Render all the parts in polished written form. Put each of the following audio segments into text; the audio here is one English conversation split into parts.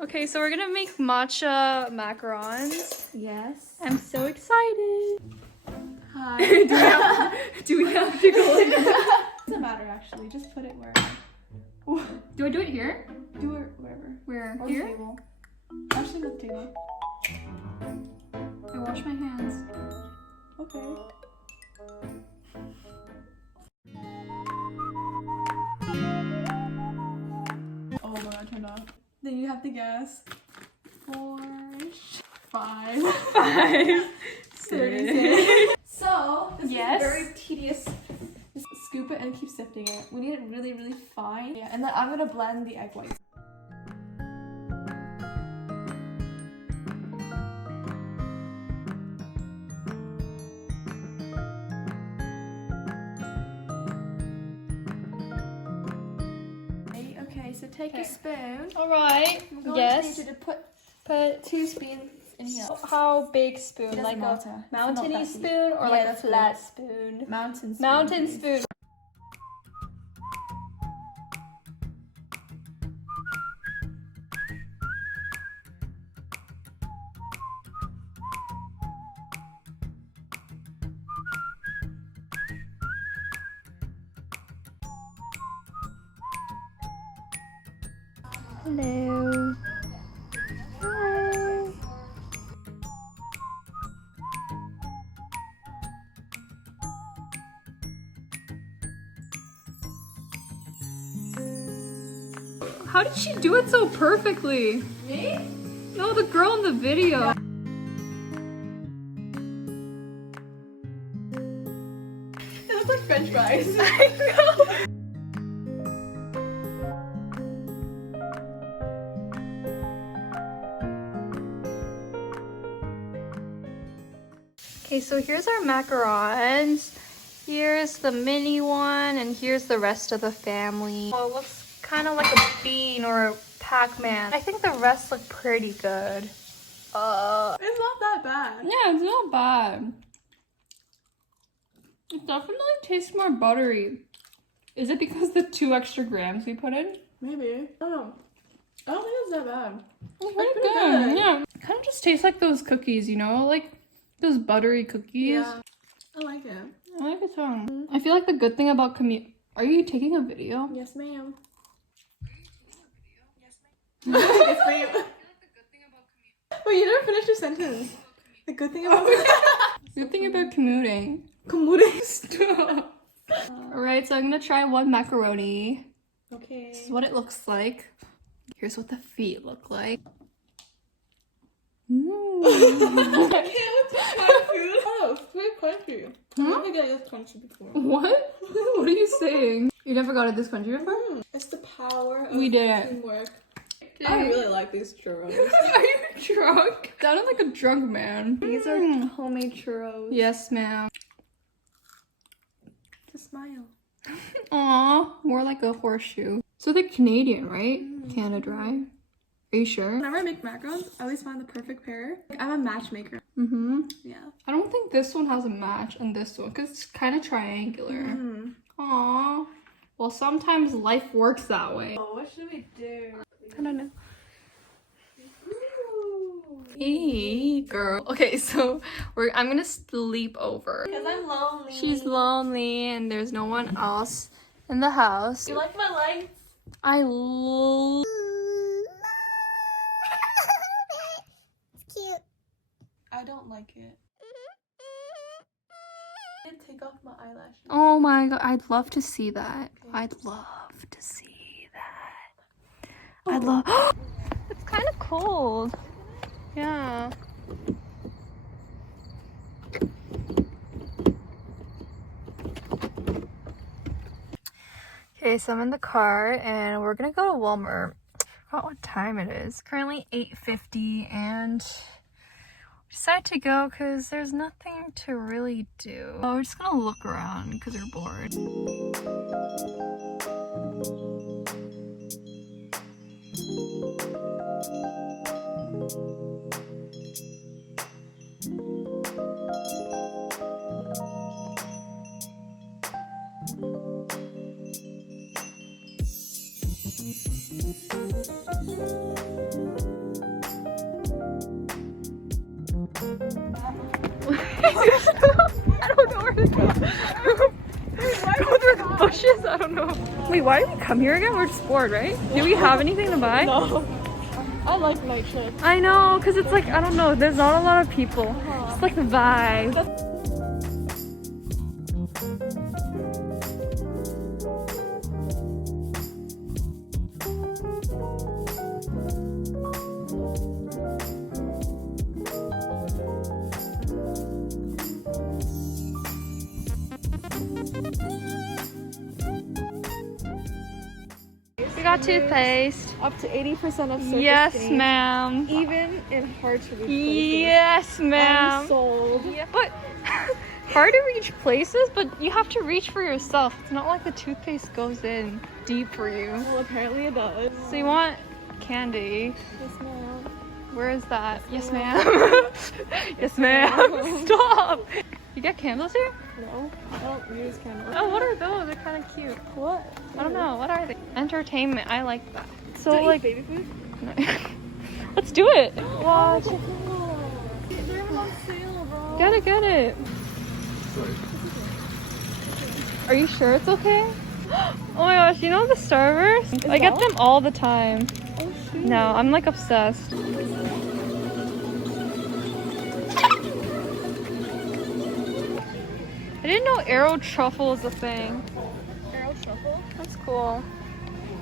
Okay, so we're gonna make matcha macarons. Yes. I'm so excited. Hi. do we have to go in? Doesn't matter actually. Just put it where. Do I do it here? Do it wherever. Where? Or Here? the table. Actually, the table. I wash my hands. Okay. Oh my god, turned off. Then you have to guess. 4, 5, 36. So this Yes. is very tedious. Just scoop it and keep sifting it. We need it really, really fine. Yeah, and then I'm gonna blend the egg whites. Okay, so take a spoon. All right. I'm going Yes. to need you to put Put 2 spoons in here. how big spoon? It Like doesn't a matter. mountainy It's not that spoon or Yeah, like a that's flat spoon? Mountain spoon. Mountain please. spoon. Hello. Hi. How did she do it so perfectly? Me? No, the girl in the video. It looks like French fries. I know. Okay, so here's our macarons. Here's the mini one, and here's the rest of the family. Oh, it looks kind of like a bean or a Pac-Man. I think the rest look pretty good. It's not that bad. Yeah, it's not bad. It definitely tastes more buttery. Is it because the 2 extra grams we put in? Maybe. I don't know. I don't think it's that bad. It's pretty pretty good. good. Yeah. It kind of just tastes like those cookies, you know? Like those buttery cookies. Yeah. I like it. I like it too. I feel like the good thing about Are you taking a video? Yes, ma'am. Yes, ma'am. Wait, you never finished your sentence. The good thing about Good thing about commuting. commuting. Stop. Alright, so I'm gonna try one macaroni. Okay. This is what it looks like. Here's what the feet look like. Mm. I can't with Thai food. Oh, it's pretty crunchy. Huh? I never got this crunchy before. What? What are you saying? You never got it this country before? It's the power of We did it. teamwork. I really like these churros. Are you drunk? Sounded like a drunk man. These are homemade churros. Yes, ma'am. It's a smile. Aw, more like a horseshoe. So they're Canadian, right? Canada Dry. Are you sure? Whenever I make macarons, I always find the perfect pair. Like, I'm a matchmaker. Mm-hmm. Yeah. I don't think this one has a match and this one because it's kind of triangular. Mm. Aw. Well, sometimes life works that way. Oh, what should we do? I don't know. Hey, girl. Okay, so I'm gonna sleep over. Because I'm lonely. She's lonely and there's no one else in the house. You like my lights? It's cute. I don't like it. I didn't take off my eyelashes. Oh my god, I'd love to see that. I'd love to see that. I'd love. It's kind of cold. Yeah. Okay, so I'm in the car and we're gonna go to Walmart. I forgot what time it is. Currently 8:50 and we decided to go because there's nothing to really do. Oh, we're just gonna look around because we're bored. I don't know where to go. Go through the bushes? I don't know. Wait, why did we come here again? We're just bored, right? Do we have anything to buy? No. I like night shifts. I know, because it's like, I don't know, there's not a lot of people. It's like the vibe. We got toothpaste. Up to 80% of surface Yes, stains, ma'am. even in hard to reach places. Yes, ma'am. I'm sold. Yeah, but hard to reach places, but you have to reach for yourself. It's not like the toothpaste goes in deep for you. Well, apparently it does. So you want candy. Yes, ma'am. Where is that? Yes, ma'am. Yes, ma'am. Stop. You get candles here? No, I don't use candles. Oh, what are those? They're kind of cute. What? I don't know. What are they? Entertainment. I like that. So Don't like, eat baby food? let's do it. Watch. They're on sale, bro. Get it. Are you sure it's okay? Oh my gosh, you know the Starburst? I get them all the time. Oh, shoot. No, I'm like obsessed. I didn't know arrow truffle is a thing. Arrow truffle? That's cool.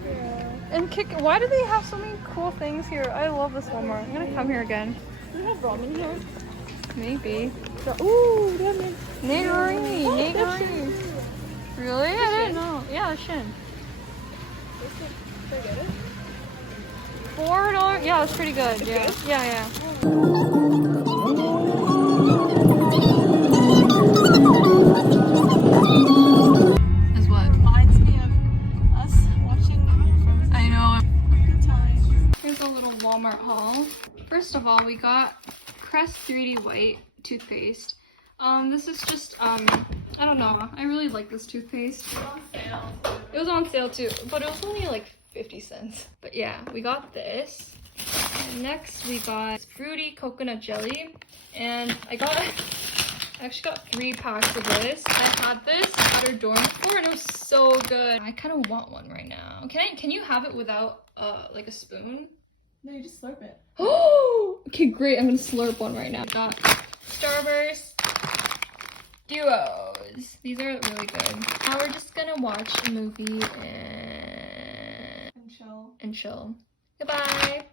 Yeah. And why do they have so many cool things here? I love this Walmart. I'm gonna come here again. Do they have ramen here? Maybe. Ooh, they have Natery. Natery. Natery. Really? I didn't know. Yeah, the Shin. Did I get it? $4? Yeah, that's pretty good. Yeah. Yeah, yeah. Is what? Reminds me of us watching Frozen. I know. Good times. Here's a little Walmart haul. First of all, we got Crest 3D White toothpaste. This is just, I don't know. I really like this toothpaste. It was on sale too, but it was only like 50 cents. But yeah, we got this. And next we got fruity coconut jelly. And I actually got 3 packs of this. I had this at our dorm before and it was so good. I kind of want one right now. Can you have it without like a spoon? No, you just slurp it. Oh, okay, great. I'm gonna slurp one right now. Got Starburst Duos. These are really good. Now we're just gonna watch a movie and And chill. chill. Goodbye.